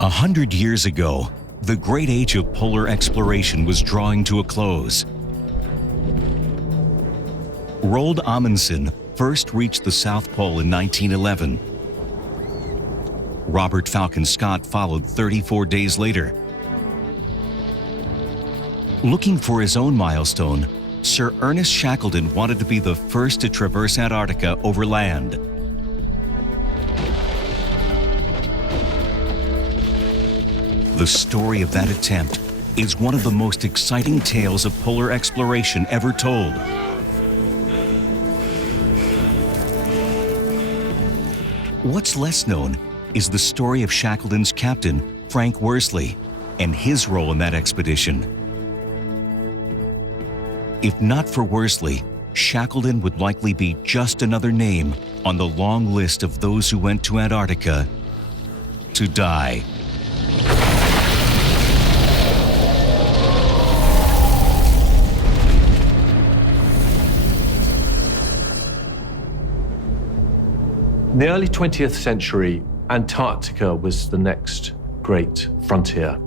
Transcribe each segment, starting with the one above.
100 years ago, the great age of polar exploration was drawing to a close. Roald Amundsen first reached the South Pole in 1911. Robert Falcon Scott followed 34 days later. Looking for his own milestone, Sir Ernest Shackleton wanted to be the first to traverse Antarctica over land. The story of that attempt is one of the most exciting tales of polar exploration ever told. What's less known is the story of Shackleton's captain, Frank Worsley, and his role in that expedition. If not for Worsley, Shackleton would likely be just another name on the long list of those who went to Antarctica to die. In the early 20th century, Antarctica was the next great frontier.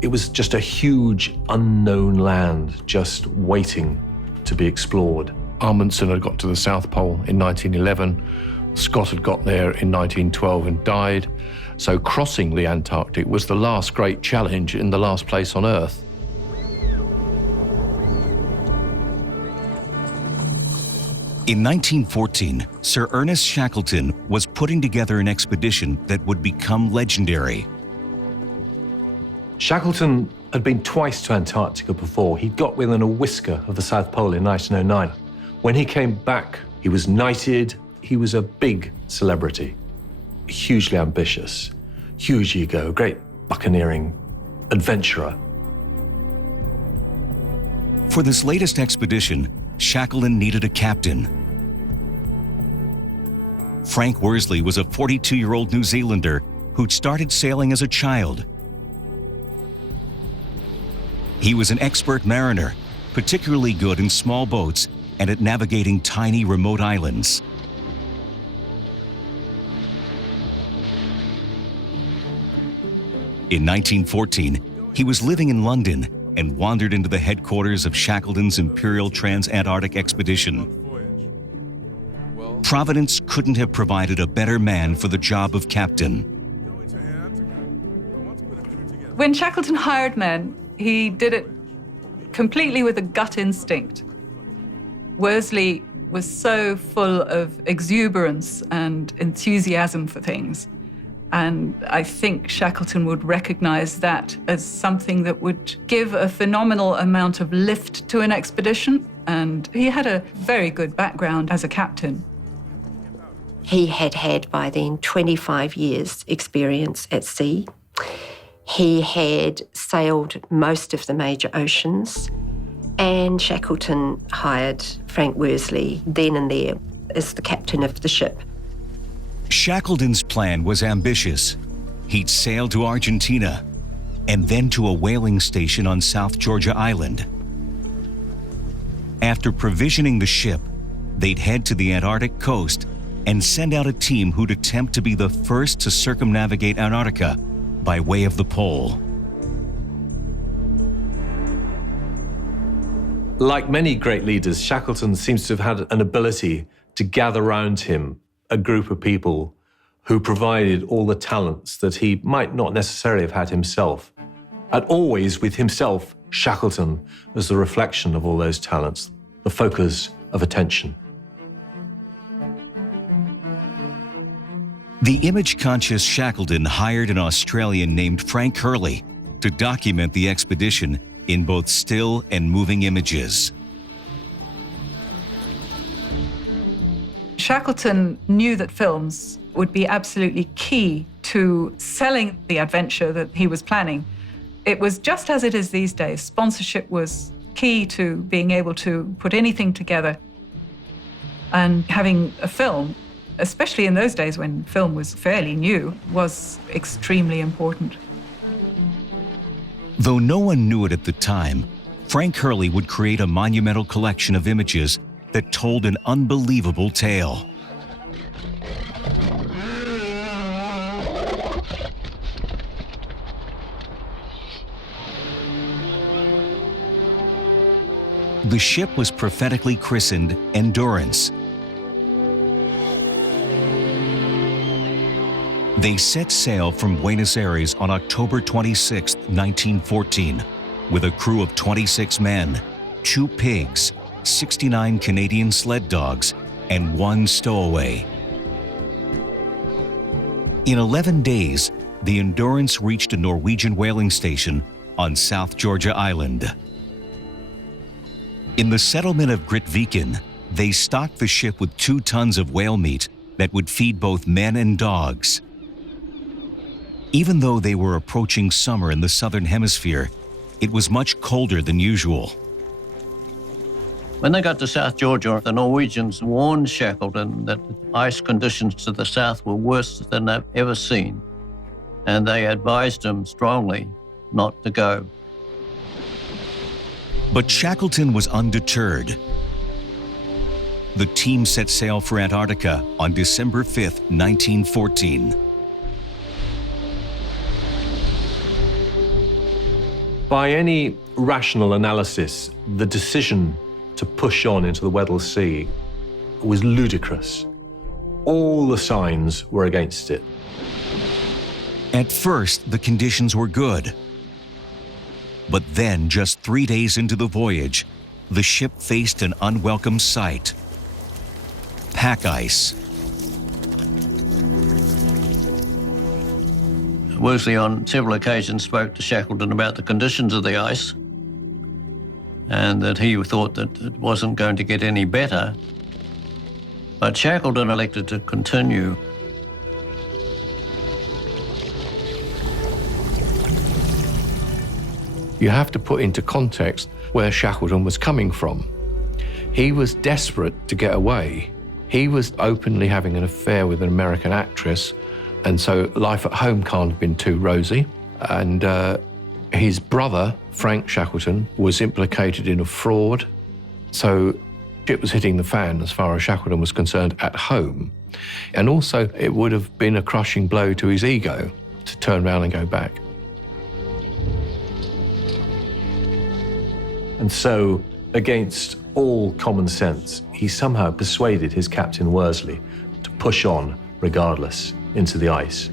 It was just a huge unknown land just waiting to be explored. Amundsen had got to the South Pole in 1911. Scott had got there in 1912 and died. So crossing the Antarctic was the last great challenge in the last place on Earth. In 1914, Sir Ernest Shackleton was putting together an expedition that would become legendary. Shackleton had been twice to Antarctica before. He'd got within a whisker of the South Pole in 1909. When he came back, he was knighted. He was a big celebrity, hugely ambitious, huge ego, great buccaneering adventurer. For this latest expedition, Shackleton needed a captain. Frank Worsley was a 42-year-old New Zealander who'd started sailing as a child. He was an expert mariner, particularly good in small boats and at navigating tiny remote islands. In 1914, he was living in London and wandered into the headquarters of Shackleton's Imperial Trans-Antarctic Expedition. Providence couldn't have provided a better man for the job of captain. When Shackleton hired men, he did it completely with a gut instinct. Worsley was so full of exuberance and enthusiasm for things. And I think Shackleton would recognize that as something that would give a phenomenal amount of lift to an expedition. And he had a very good background as a captain. He had had by then 25 years experience at sea. He had sailed most of the major oceans, and Shackleton hired Frank Worsley then and there as the captain of the ship. Shackleton's plan was ambitious. He'd sail to Argentina and then to a whaling station on South Georgia Island. After provisioning the ship, they'd head to the Antarctic coast and send out a team who'd attempt to be the first to circumnavigate Antarctica by way of the pole. Like many great leaders, Shackleton seems to have had an ability to gather around him a group of people who provided all the talents that he might not necessarily have had himself. And always with himself, Shackleton, as the reflection of all those talents, the focus of attention. The image-conscious Shackleton hired an Australian named Frank Hurley to document the expedition in both still and moving images. Shackleton knew that films would be absolutely key to selling the adventure that he was planning. It was just as it is these days. Sponsorship was key to being able to put anything together. And having a film, especially in those days when film was fairly new, was extremely important. Though no one knew it at the time, Frank Hurley would create a monumental collection of images that told an unbelievable tale. The ship was prophetically christened Endurance. They set sail from Buenos Aires on October 26, 1914, with a crew of 26 men, 2 pigs, 69 Canadian sled dogs, and 1 stowaway. In 11 days, the Endurance reached a Norwegian whaling station on South Georgia Island. In the settlement of Grytviken, they stocked the ship with 2 tons of whale meat that would feed both men and dogs. Even though they were approaching summer in the southern hemisphere, it was much colder than usual. When they got to South Georgia, the Norwegians warned Shackleton that the ice conditions to the south were worse than they've ever seen, and they advised him strongly not to go. But Shackleton was undeterred. The team set sail for Antarctica on December 5, 1914. By any rational analysis, the decision to push on into the Weddell Sea was ludicrous. All the signs were against it. At first, the conditions were good. But then, just 3 days into the voyage, the ship faced an unwelcome sight: pack ice. Worsley on several occasions spoke to Shackleton about the conditions of the ice and that he thought that it wasn't going to get any better. But Shackleton elected to continue. You have to put into context where Shackleton was coming from. He was desperate to get away. He was openly having an affair with an American actress, and so life at home can't have been too rosy. And his brother, Frank Shackleton, was implicated in a fraud. So it was hitting the fan as far as Shackleton was concerned at home. And also it would have been a crushing blow to his ego to turn around and go back. And so, against all common sense, he somehow persuaded his captain Worsley to push on regardless into the ice.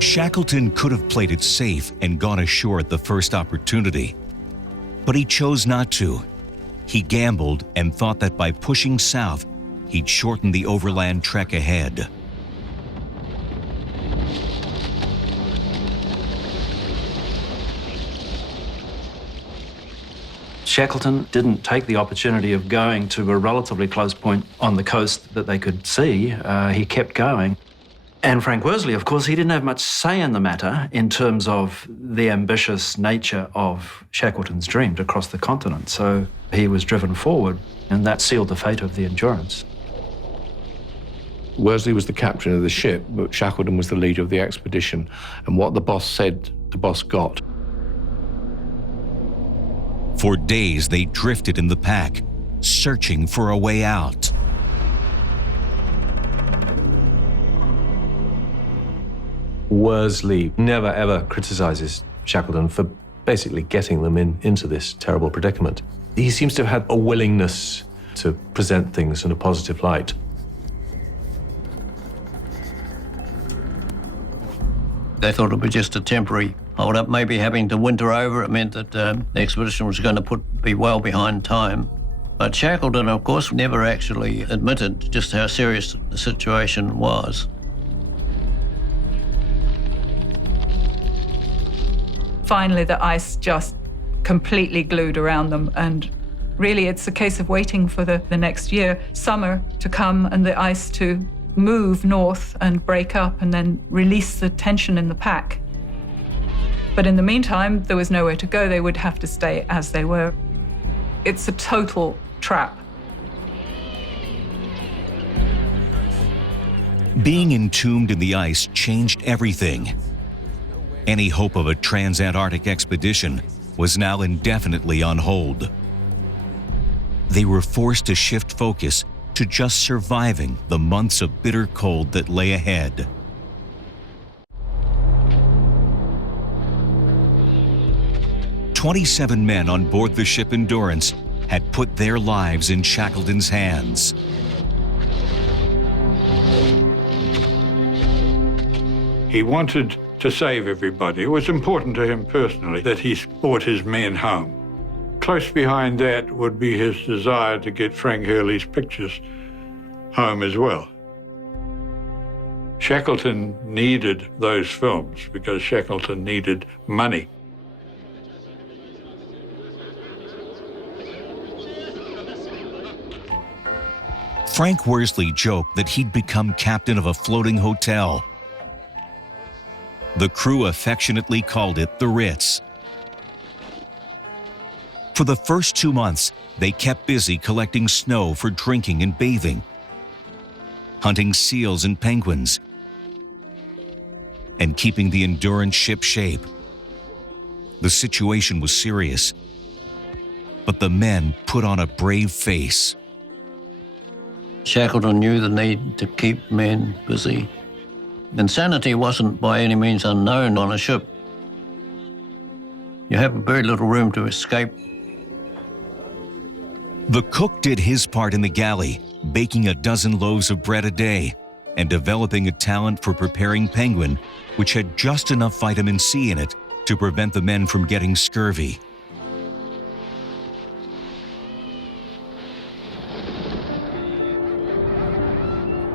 Shackleton could have played it safe and gone ashore at the first opportunity. But he chose not to. He gambled and thought that by pushing south, he'd shorten the overland trek ahead. Shackleton didn't take the opportunity of going to a relatively close point on the coast that they could see. He kept going. And Frank Worsley, of course, he didn't have much say in the matter in terms of the ambitious nature of Shackleton's dream to cross the continent. So he was driven forward, and that sealed the fate of the Endurance. Worsley was the captain of the ship, but Shackleton was the leader of the expedition. And what the boss said, the boss got. For days, they drifted in the pack, searching for a way out. Worsley never ever criticizes Shackleton for basically getting them into this terrible predicament. He seems to have had a willingness to present things in a positive light. They thought it was just a temporary hold-up, maybe having to winter over. It meant that the expedition was going to be well behind time. But Shackleton, of course, never actually admitted just how serious the situation was. Finally, the ice just completely glued around them, and really it's a case of waiting for the next year, summer, to come and the ice to move north and break up and then release the tension in the pack. But in the meantime, there was nowhere to go. They would have to stay as they were. It's a total trap. Being entombed in the ice changed everything. Any hope of a trans-Antarctic expedition was now indefinitely on hold. They were forced to shift focus to just surviving the months of bitter cold that lay ahead. "27 men on board the ship Endurance had put their lives in Shackleton's hands. He wanted to save everybody. It was important to him personally that he brought his men home. Close behind that would be his desire to get Frank Hurley's pictures home as well. Shackleton needed those films because Shackleton needed money. Frank Worsley joked that he'd become captain of a floating hotel. The crew affectionately called it the Ritz. For the first 2 months, they kept busy collecting snow for drinking and bathing, hunting seals and penguins, and keeping the Endurance ship shape. The situation was serious, but the men put on a brave face. Shackleton knew the need to keep men busy. Insanity wasn't by any means unknown on a ship. You have very little room to escape. The cook did his part in the galley, baking a dozen loaves of bread a day and developing a talent for preparing penguin, which had just enough vitamin C in it to prevent the men from getting scurvy.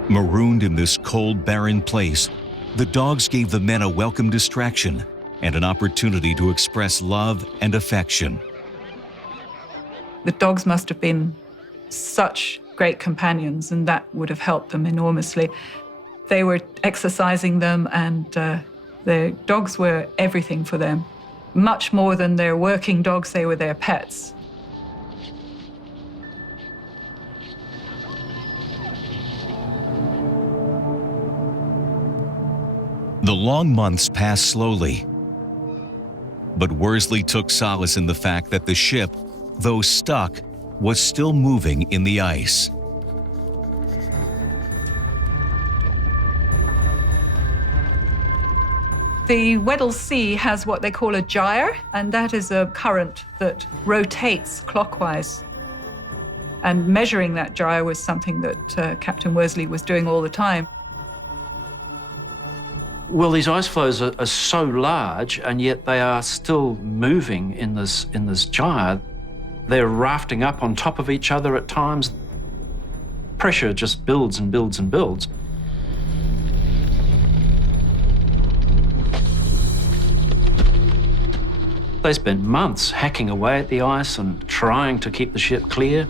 Marooned in this cold, barren place, the dogs gave the men a welcome distraction and an opportunity to express love and affection. The dogs must have been such great companions, and that would have helped them enormously. They were exercising them, and the dogs were everything for them. Much more than their working dogs, they were their pets. The long months passed slowly, but Worsley took solace in the fact that the ship, though stuck, was still moving in the ice. The Weddell Sea has what they call a gyre, and that is a current that rotates clockwise. And measuring that gyre was something that Captain Worsley was doing all the time. Well, these ice floes are so large, and yet they are still moving in this gyre. They're rafting up on top of each other at times. Pressure just builds and builds and builds. They spent months hacking away at the ice and trying to keep the ship clear.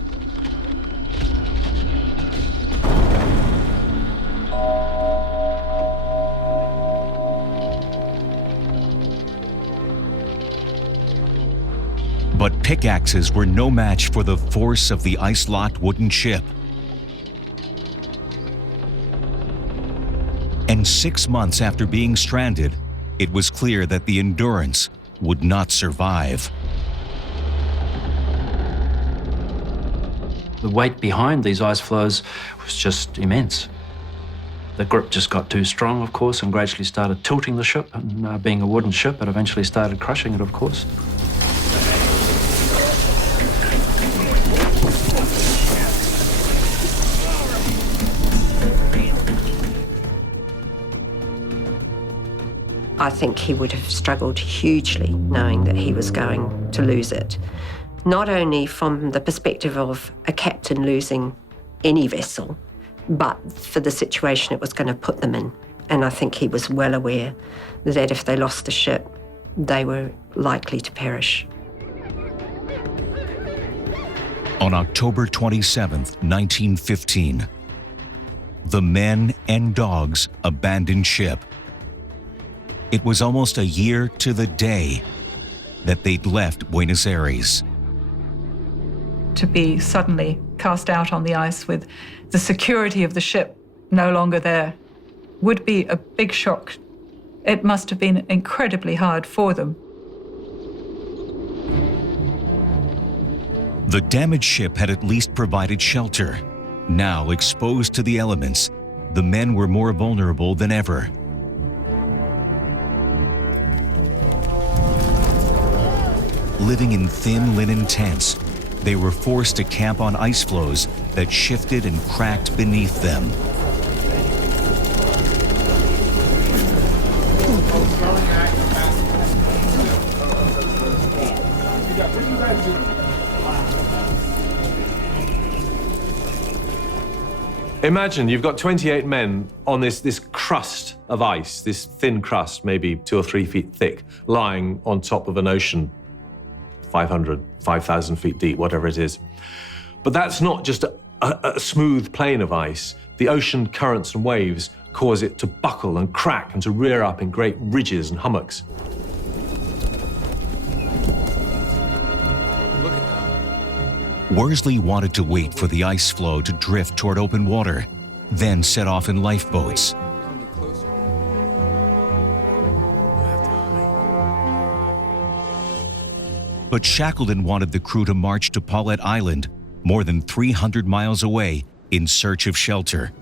But pickaxes were no match for the force of the ice-locked wooden ship. And 6 months after being stranded, it was clear that the Endurance would not survive. The weight behind these ice floes was just immense. The grip just got too strong, of course, and gradually started tilting the ship, and being a wooden ship, it eventually started crushing it, of course. I think he would have struggled hugely knowing that he was going to lose it. Not only from the perspective of a captain losing any vessel, but for the situation it was going to put them in. And I think he was well aware that if they lost the ship, they were likely to perish. On October 27th, 1915, the men and dogs abandoned ship. It was almost a year to the day that they'd left Buenos Aires. To be suddenly cast out on the ice with the security of the ship no longer there would be a big shock. It must have been incredibly hard for them. The damaged ship had at least provided shelter. Now, exposed to the elements, the men were more vulnerable than ever. Living in thin linen tents, they were forced to camp on ice floes that shifted and cracked beneath them. Imagine you've got 28 men on this crust of ice, this thin crust, maybe 2 or 3 feet thick, lying on top of an ocean, 500, 5,000 feet deep, whatever it is. But that's not just a smooth plain of ice. The ocean currents and waves cause it to buckle and crack and to rear up in great ridges and hummocks. Worsley wanted to wait for the ice floe to drift toward open water, then set off in lifeboats. But Shackleton wanted the crew to march to Paulet Island, more than 300 miles away, in search of shelter.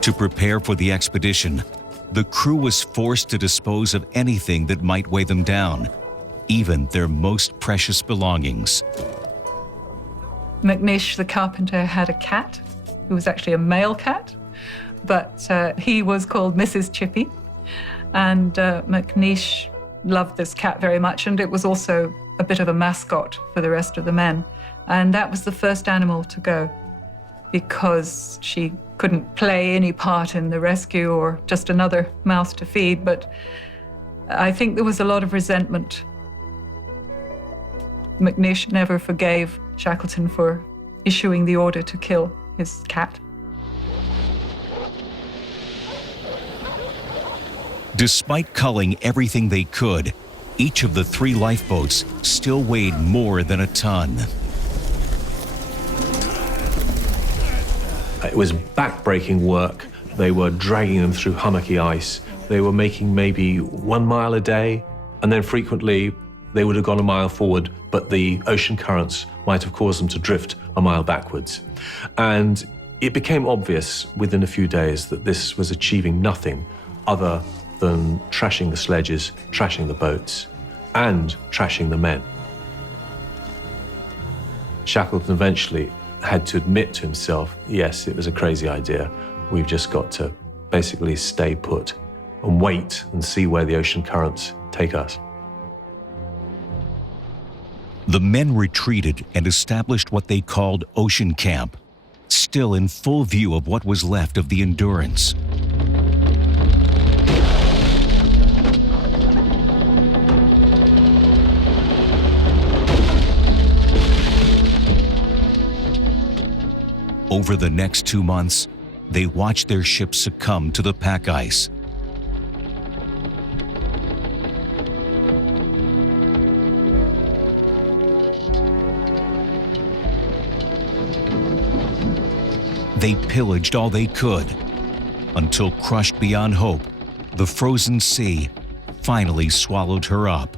To prepare for the expedition, the crew was forced to dispose of anything that might weigh them down, even their most precious belongings. McNish, the carpenter, had a cat who was actually a male cat, but he was called Mrs. Chippy. And McNish loved this cat very much, and it was also a bit of a mascot for the rest of the men. And that was the first animal to go, because she couldn't play any part in the rescue or just another mouth to feed. But I think there was a lot of resentment. McNish never forgave Shackleton for issuing the order to kill his cat. Despite culling everything they could, each of the 3 lifeboats still weighed more than a ton. It was back-breaking work. They were dragging them through hummocky ice. They were making maybe 1 mile a day, and then frequently they would have gone a mile forward, but the ocean currents might have caused them to drift a mile backwards. And it became obvious within a few days that this was achieving nothing other than trashing the sledges, trashing the boats, and trashing the men. Shackleton eventually had to admit to himself, yes, it was a crazy idea. We've just got to basically stay put and wait and see where the ocean currents take us. The men retreated and established what they called Ocean Camp, still in full view of what was left of the Endurance. Over the next 2 months, they watched their ship succumb to the pack ice. They pillaged all they could, until crushed beyond hope, the frozen sea finally swallowed her up.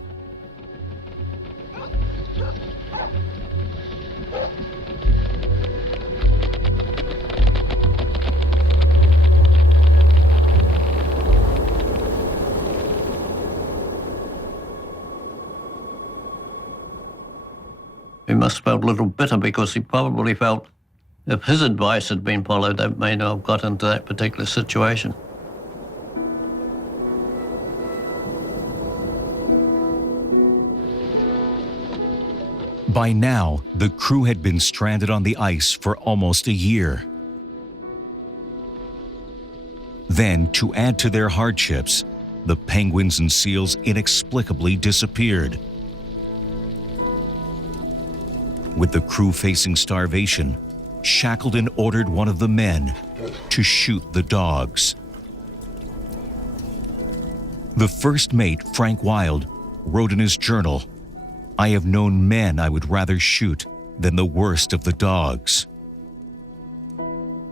He must have felt a little bitter, because he probably felt if his advice had been followed, they may not have got into that particular situation. By now, the crew had been stranded on the ice for almost a year. Then, to add to their hardships, the penguins and seals inexplicably disappeared. With the crew facing starvation, Shackleton ordered one of the men to shoot the dogs. The first mate, Frank Wild, wrote in his journal, "I have known men I would rather shoot than the worst of the dogs."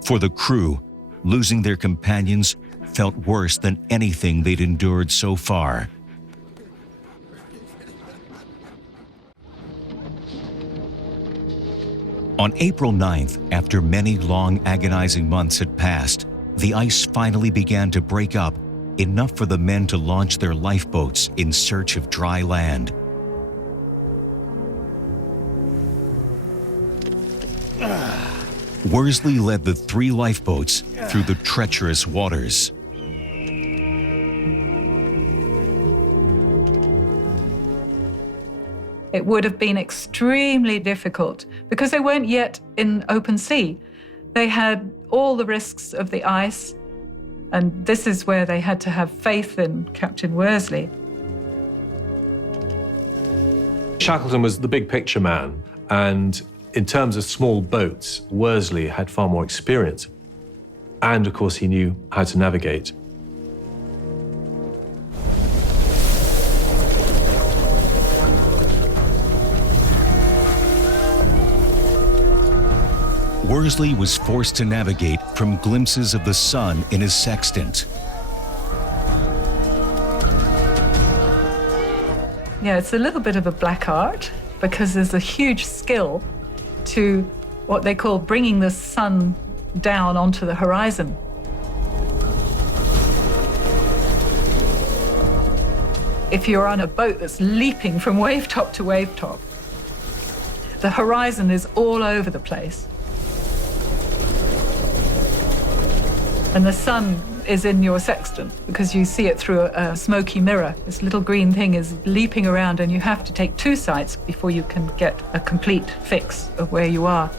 For the crew, losing their companions felt worse than anything they'd endured so far. On April 9th, after many long, agonizing months had passed, the ice finally began to break up, enough for the men to launch their lifeboats in search of dry land. Worsley led the 3 lifeboats through the treacherous waters. It would have been extremely difficult because they weren't yet in open sea. They had all the risks of the ice, and this is where they had to have faith in Captain Worsley. Shackleton was the big picture man, and in terms of small boats, Worsley had far more experience. And of course, he knew how to navigate. Worsley was forced to navigate from glimpses of the sun in his sextant. Yeah, it's a little bit of a black art because there's a huge skill to what they call bringing the sun down onto the horizon. If you're on a boat that's leaping from wave top to wave top, the horizon is all over the place. And the sun is in your sextant because you see it through a smoky mirror. This little green thing is leaping around, and you have to take 2 sights before you can get a complete fix of where you are.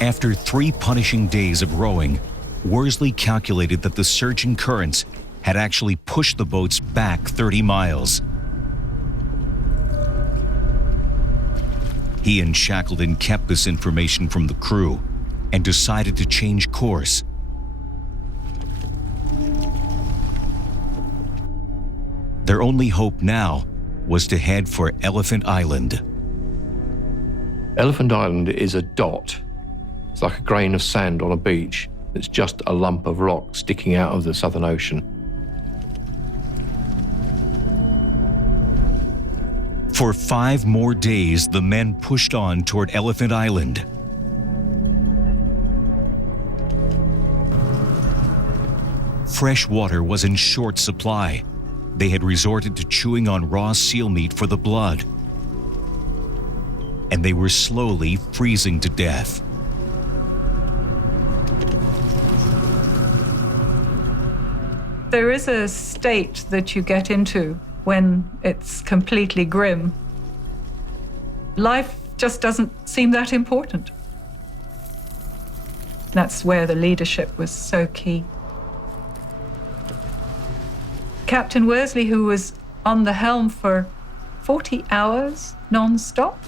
After 3 punishing days of rowing, Worsley calculated that the surging currents had actually pushed the boats back 30 miles. He and Shackleton kept this information from the crew and decided to change course. Their only hope now was to head for Elephant Island. Elephant Island is a dot. It's like a grain of sand on a beach. It's just a lump of rock sticking out of the Southern Ocean. For 5 more days, the men pushed on toward Elephant Island. Fresh water was in short supply. They had resorted to chewing on raw seal meat for the blood. And they were slowly freezing to death. There is a state that you get into when it's completely grim. Life just doesn't seem that important. That's where the leadership was so key. Captain Worsley, who was on the helm for 40 hours non-stop,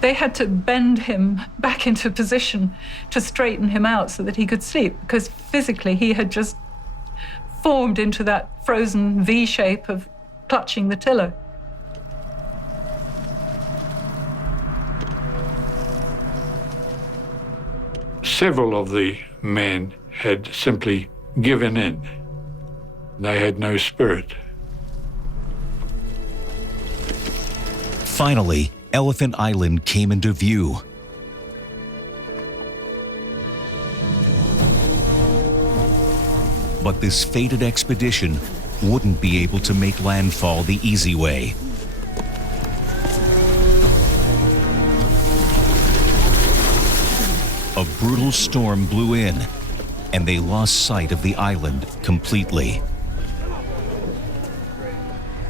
they had to bend him back into position to straighten him out so that he could sleep, because physically he had just formed into that frozen V shape of clutching the tiller. Several of the men had simply given in. They had no spirit. Finally, Elephant Island came into view. But this fated expedition wouldn't be able to make landfall the easy way. A brutal storm blew in, and they lost sight of the island completely.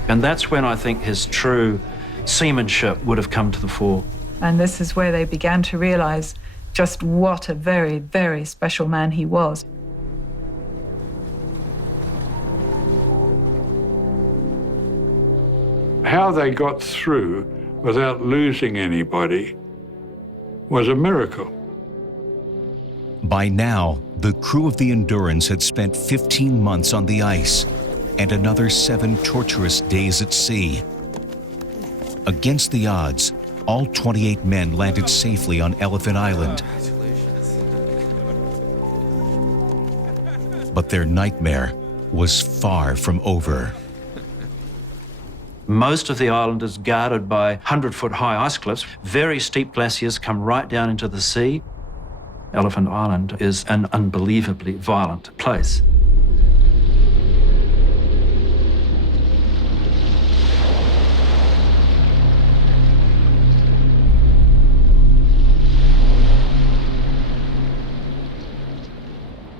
And that's when I think his true seamanship would have come to the fore. And this is where they began to realize just what a very, very special man he was. How they got through without losing anybody was a miracle. By now, the crew of the Endurance had spent 15 months on the ice and another 7 torturous days at sea. Against the odds, all 28 men landed safely on Elephant Island. But their nightmare was far from over. Most of the island is guarded by 100-foot high ice cliffs. Very steep glaciers come right down into the sea. Elephant Island is an unbelievably violent place.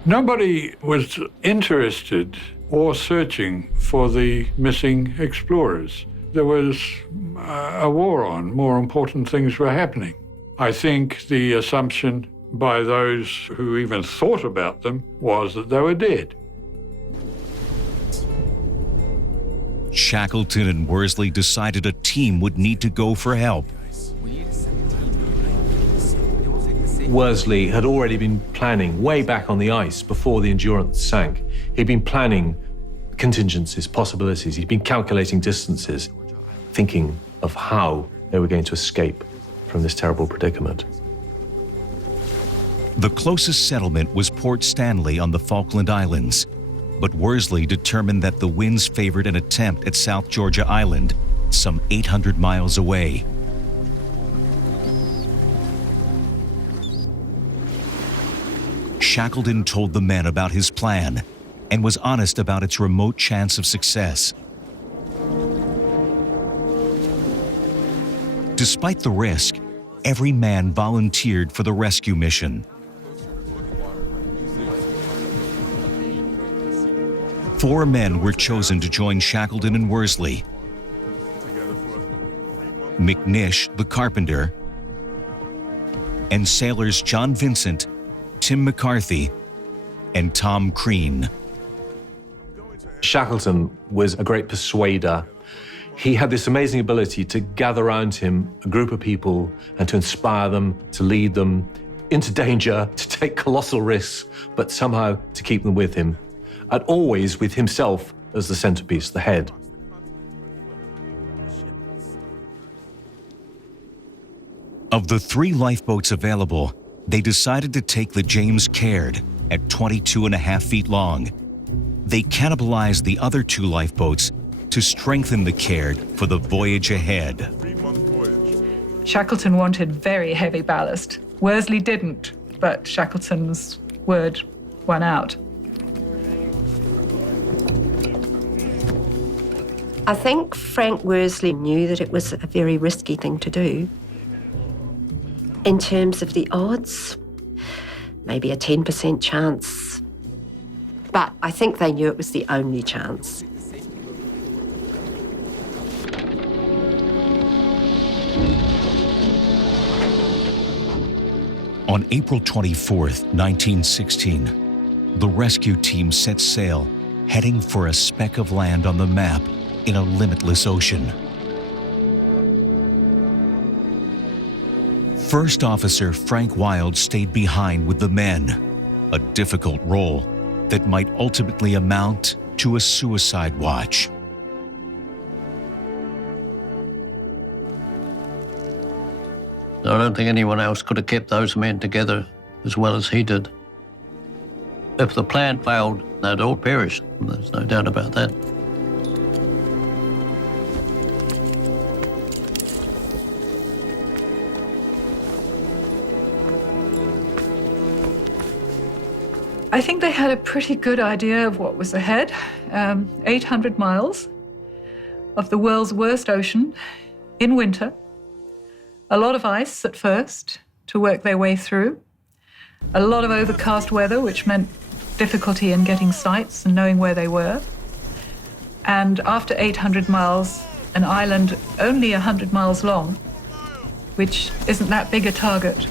Nobody was interested or searching for the missing explorers. There was a war on. More important things were happening. I think the assumption by those who even thought about them was that they were dead. Shackleton and Worsley decided a team would need to go for help. Worsley had already been planning way back on the ice before the Endurance sank. He'd been planning contingencies, possibilities. He'd been calculating distances, thinking of how they were going to escape from this terrible predicament. The closest settlement was Port Stanley on the Falkland Islands, but Worsley determined that the winds favored an attempt at South Georgia Island, some 800 miles away. Shackleton told the men about his plan and was honest about its remote chance of success. Despite the risk, every man volunteered for the rescue mission. 4 men were chosen to join Shackleton and Worsley. McNish, the carpenter, and sailors John Vincent, Tim McCarthy, and Tom Crean. Shackleton was a great persuader. He had this amazing ability to gather around him a group of people and to inspire them, to lead them into danger, to take colossal risks, but somehow to keep them with him, and always with himself as the centerpiece, the head. Of the 3 lifeboats available, they decided to take the James Caird at 22.5 feet long. They cannibalized the other 2 lifeboats to strengthen the Caird for the voyage ahead. Shackleton wanted very heavy ballast. Worsley didn't, but Shackleton's word won out. I think Frank Worsley knew that it was a very risky thing to do. In terms of the odds, maybe a 10% chance. But I think they knew it was the only chance. On April 24th, 1916, the rescue team set sail, heading for a speck of land on the map in a limitless ocean. First Officer Frank Wild stayed behind with the men, a difficult role that might ultimately amount to a suicide watch. I don't think anyone else could have kept those men together as well as he did. If the plan failed, they'd all perish. There's no doubt about that. I think they had a pretty good idea of what was ahead. 800 miles of the world's worst ocean in winter. A lot of ice at first to work their way through. A lot of overcast weather, which meant difficulty in getting sights and knowing where they were. And after 800 miles, an island only 100 miles long, which isn't that big a target.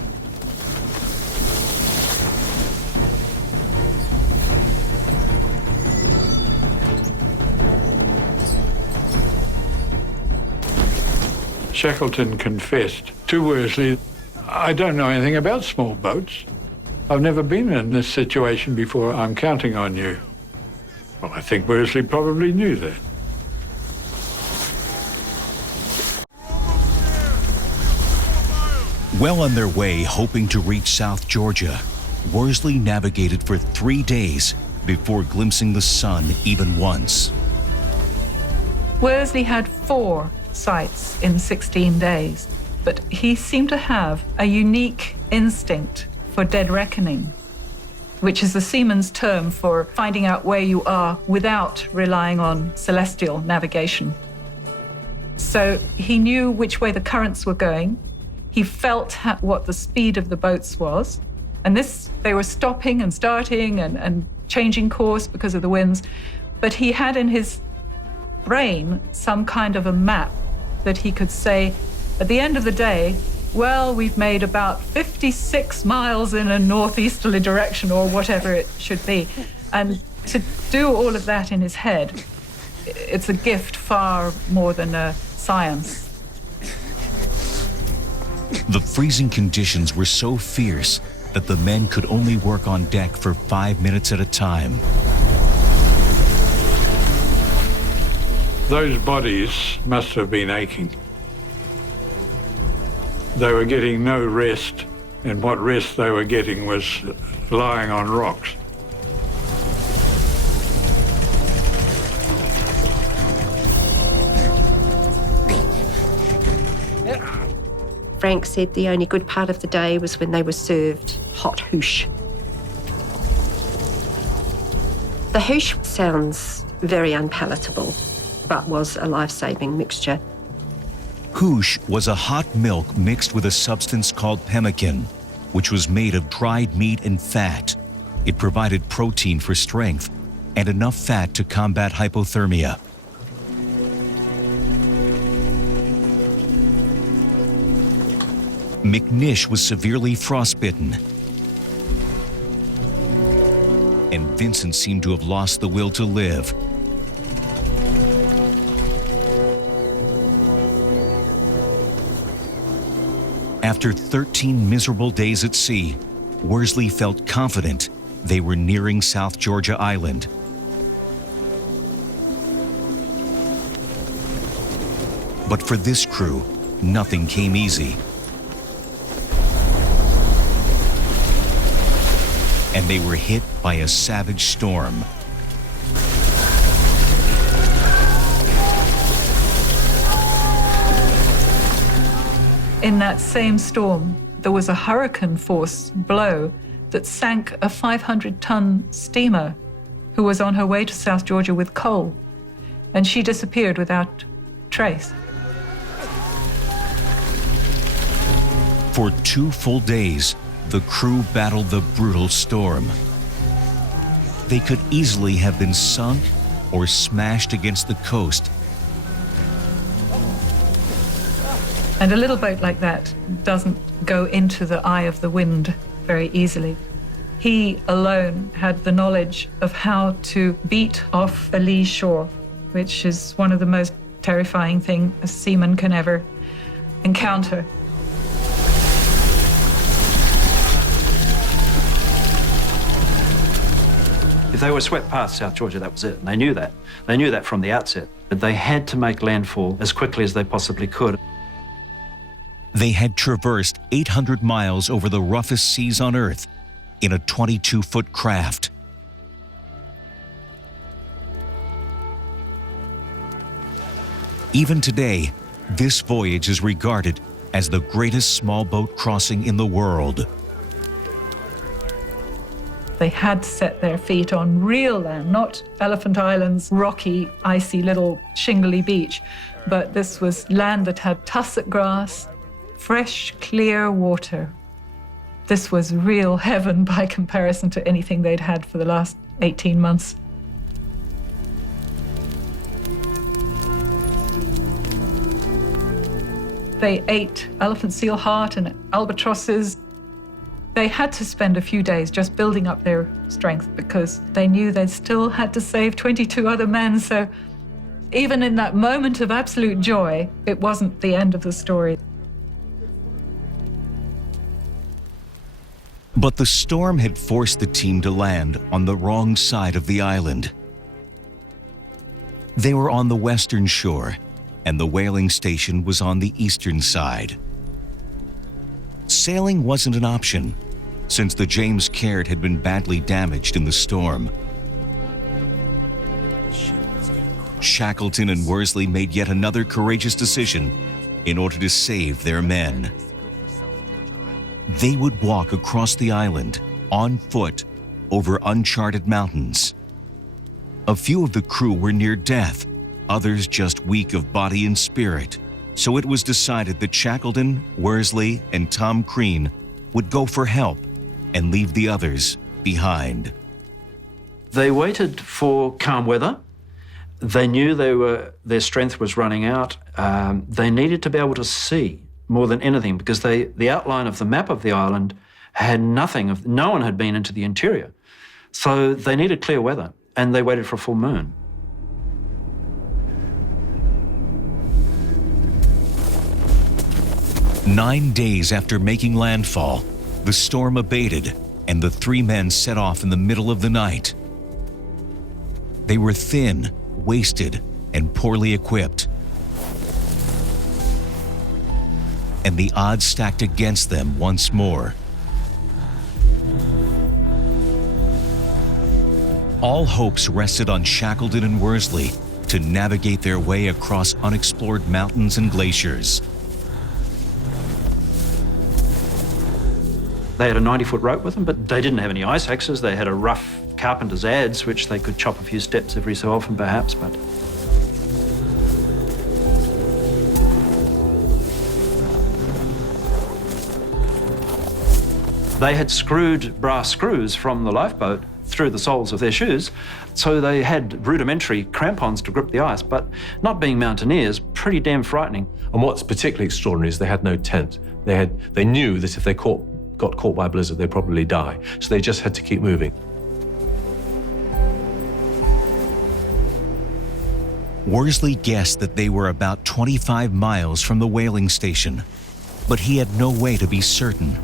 Shackleton confessed to Worsley, "I don't know anything about small boats. I've never been in this situation before. I'm counting on you." Well, I think Worsley probably knew that. Well on their way, hoping to reach South Georgia, Worsley navigated for 3 days before glimpsing the sun even once. Worsley had 4 sights in 16 days, but he seemed to have a unique instinct for dead reckoning, which is the seaman's term for finding out where you are without relying on celestial navigation. So he knew which way the currents were going. He felt what the speed of the boats was. And they were stopping and starting and changing course because of the winds. But he had in his brain some kind of a map that he could say, at the end of the day, well, we've made about 56 miles in a northeasterly direction or whatever it should be. And to do all of that in his head, it's a gift far more than a science. The freezing conditions were so fierce that the men could only work on deck for 5 minutes at a time. Those bodies must have been aching. They were getting no rest, and what rest they were getting was lying on rocks. Frank said the only good part of the day was when they were served hot hoosh. The hoosh sounds very unpalatable, but was a life-saving mixture. Hoosh was a hot milk mixed with a substance called pemmican, which was made of dried meat and fat. It provided protein for strength and enough fat to combat hypothermia. McNish was severely frostbitten, and Vincent seemed to have lost the will to live. After 13 miserable days at sea, Worsley felt confident they were nearing South Georgia Island. But for this crew, nothing came easy. And they were hit by a savage storm. In that same storm, there was a hurricane force blow that sank a 500-ton steamer who was on her way to South Georgia with coal, and she disappeared without trace. For 2 full days, the crew battled the brutal storm. They could easily have been sunk or smashed against the coast. And a little boat like that doesn't go into the eye of the wind very easily. He alone had the knowledge of how to beat off a lee shore, which is one of the most terrifying things a seaman can ever encounter. If they were swept past South Georgia, that was it. And they knew that. They knew that from the outset. But they had to make landfall as quickly as they possibly could. They had traversed 800 miles over the roughest seas on Earth in a 22-foot craft. Even today, this voyage is regarded as the greatest small boat crossing in the world. They had to set their feet on real land, not Elephant Island's rocky, icy little shingly beach, but this was land that had tussock grass, fresh, clear water. This was real heaven by comparison to anything they'd had for the last 18 months. They ate elephant seal heart and albatrosses. They had to spend a few days just building up their strength because they knew they still had to save 22 other men. So even in that moment of absolute joy, it wasn't the end of the story. But the storm had forced the team to land on the wrong side of the island. They were on the western shore, and the whaling station was on the eastern side. Sailing wasn't an option, since the James Caird had been badly damaged in the storm. Shackleton and Worsley made yet another courageous decision in order to save their men. They would walk across the island on foot over uncharted mountains. A few of the crew were near death, others just weak of body and spirit, so it was decided that Shackleton, Worsley, and Tom Crean would go for help and leave the others behind. They waited for calm weather. They knew their strength was running out. They needed to be able to see more than anything, because the outline of the map of the island had no one had been into the interior. So they needed clear weather, and they waited for a full moon. "9 days after making landfall, the storm abated and the three men set off in the middle of the night. They were thin, wasted, and poorly equipped. And the odds stacked against them once more. All hopes rested on Shackleton and Worsley to navigate their way across unexplored mountains and glaciers. They had a 90-foot rope with them, but they didn't have any ice axes. They had a rough carpenter's adze, which they could chop a few steps every so often, perhaps, but... They had screwed brass screws from the lifeboat through the soles of their shoes, so they had rudimentary crampons to grip the ice, but not being mountaineers, pretty damn frightening. And what's particularly extraordinary is they had no tent. They knew that if they got caught by a blizzard, they'd probably die. So they just had to keep moving. Worsley guessed that they were about 25 miles from the whaling station, but he had no way to be certain.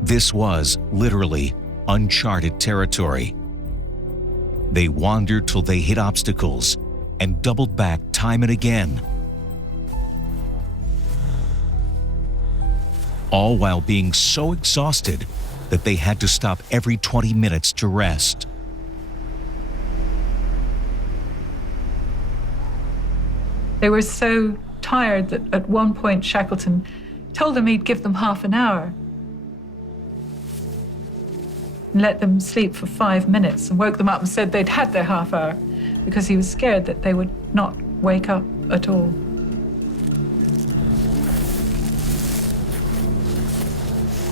This was, literally, uncharted territory. They wandered till they hit obstacles and doubled back time and again, all while being so exhausted that they had to stop every 20 minutes to rest. They were so tired that at one point Shackleton told them he'd give them half an hour and let them sleep for 5 minutes, and woke them up and said they'd had their half hour because he was scared that they would not wake up at all.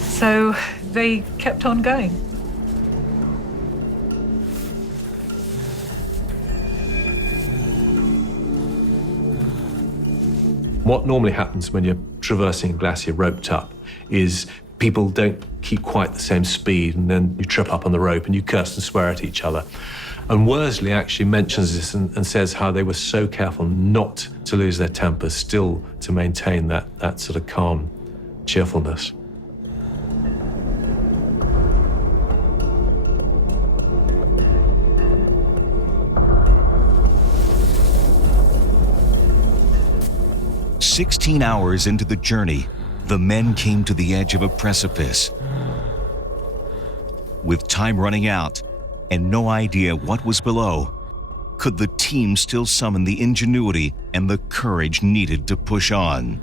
So they kept on going. What normally happens when you're traversing a glacier roped up is people don't keep quite the same speed, and then you trip up on the rope and you curse and swear at each other. And Worsley actually mentions this and says how they were so careful not to lose their tempers, still to maintain that sort of calm cheerfulness. "16 hours into the journey, the men came to the edge of a precipice. With time running out and no idea what was below, could the team still summon the ingenuity and the courage needed to push on?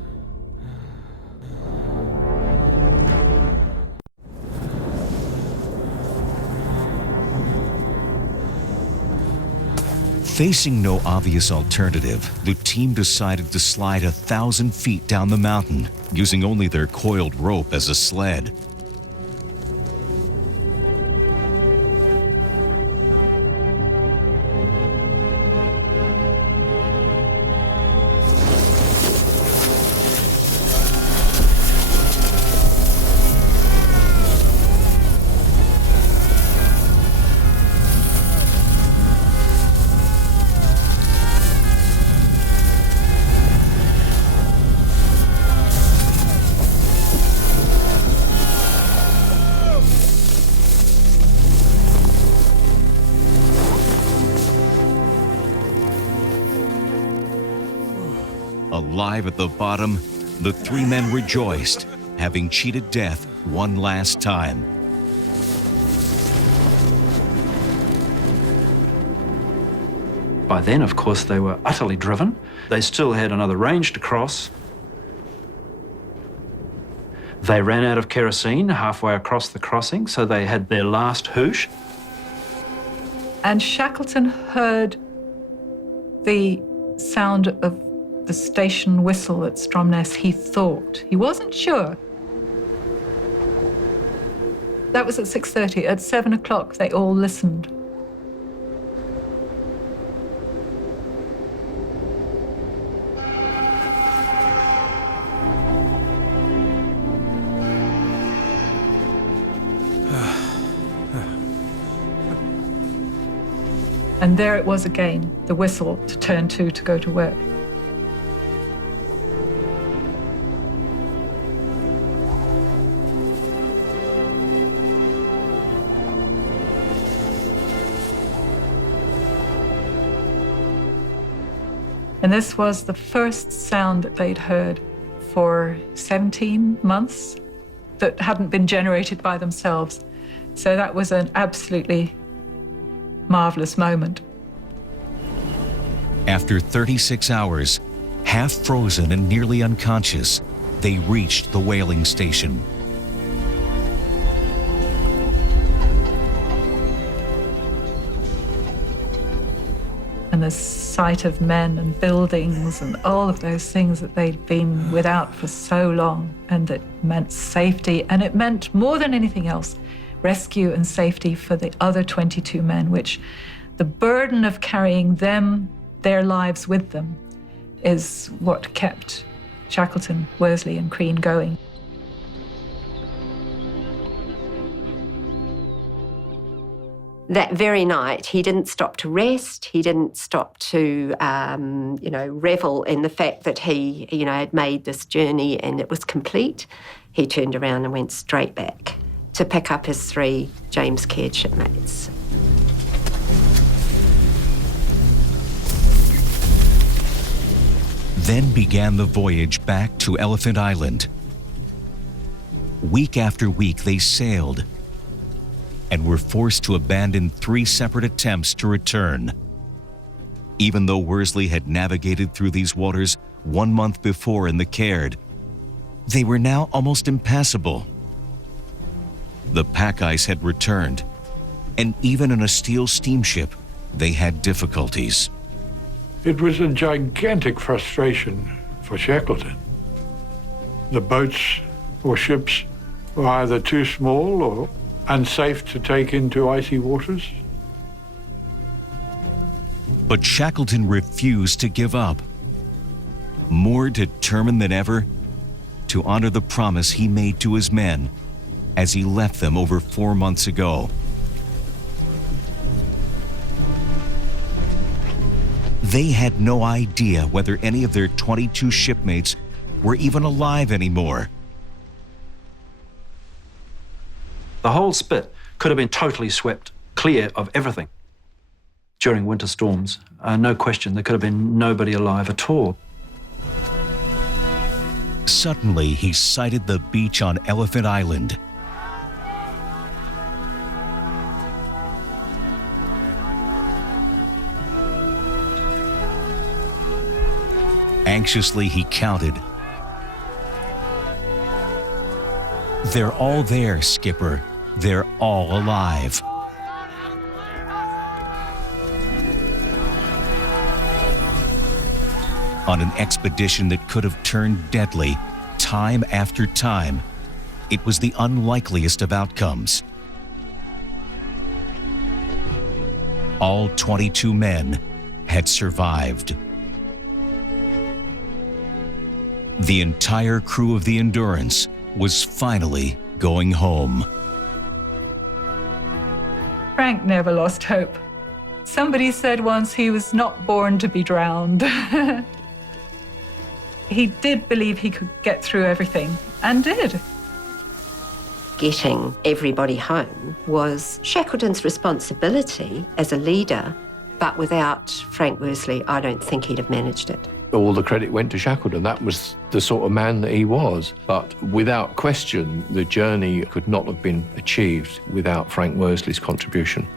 Facing no obvious alternative, the team decided to slide 1,000 feet down the mountain, using only their coiled rope as a sled. Alive at the bottom, the three men rejoiced, having cheated death one last time. By then, of course, they were utterly driven. They still had another range to cross. They ran out of kerosene halfway across the crossing, so they had their last hoosh. And Shackleton heard the sound of the station whistle at Stromness, he thought. He wasn't sure. That was at 6:30. At 7 o'clock, they all listened. And there it was again, the whistle to turn to go to work. And this was the first sound that they'd heard for 17 months that hadn't been generated by themselves. So that was an absolutely marvelous moment. After 36 hours, half frozen and nearly unconscious, they reached the whaling station. And the sight of men and buildings and all of those things that they'd been without for so long, and that meant safety, and it meant more than anything else, rescue and safety for the other 22 men, which the burden of carrying them, their lives with them, is what kept Shackleton, Worsley and Crean going. That very night, he didn't stop to rest. He didn't stop to, revel in the fact that he, had made this journey and it was complete. He turned around and went straight back to pick up his 3 James Caird shipmates. Then began the voyage back to Elephant Island. Week after week, they sailed and were forced to abandon 3 separate attempts to return. Even though Worsley had navigated through these waters 1 month before in the Caird, they were now almost impassable. The pack ice had returned, and even in a steel steamship, they had difficulties. It was a gigantic frustration for Shackleton. The boats or ships were either too small or unsafe to take into icy waters. But Shackleton refused to give up. More determined than ever to honor the promise he made to his men as he left them over 4 months ago. They had no idea whether any of their 22 shipmates were even alive anymore. The whole spit could have been totally swept clear of everything during winter storms. No question, there could have been nobody alive at all. Suddenly, he sighted the beach on Elephant Island. Anxiously, he counted. "They're all there, Skipper. They're all alive." On an expedition that could have turned deadly time after time, it was the unlikeliest of outcomes. All 22 men had survived. The entire crew of the Endurance was finally going home. Frank never lost hope. Somebody said once he was not born to be drowned. He did believe he could get through everything, and did. Getting everybody home was Shackleton's responsibility as a leader, but without Frank Worsley, I don't think he'd have managed it. All the credit went to Shackleton. That was the sort of man that he was. But without question, the journey could not have been achieved without Frank Worsley's contribution.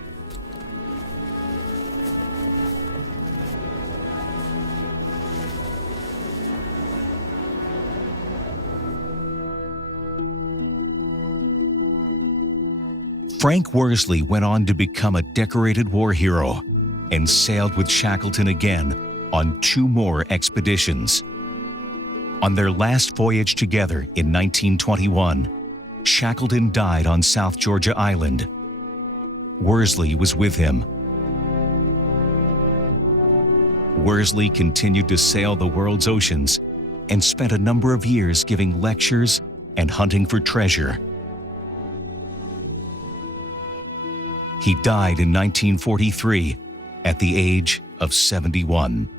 Frank Worsley went on to become a decorated war hero and sailed with Shackleton again on 2 more expeditions. On their last voyage together in 1921, Shackleton died on South Georgia Island. Worsley was with him. Worsley continued to sail the world's oceans and spent a number of years giving lectures and hunting for treasure. He died in 1943 at the age of 71.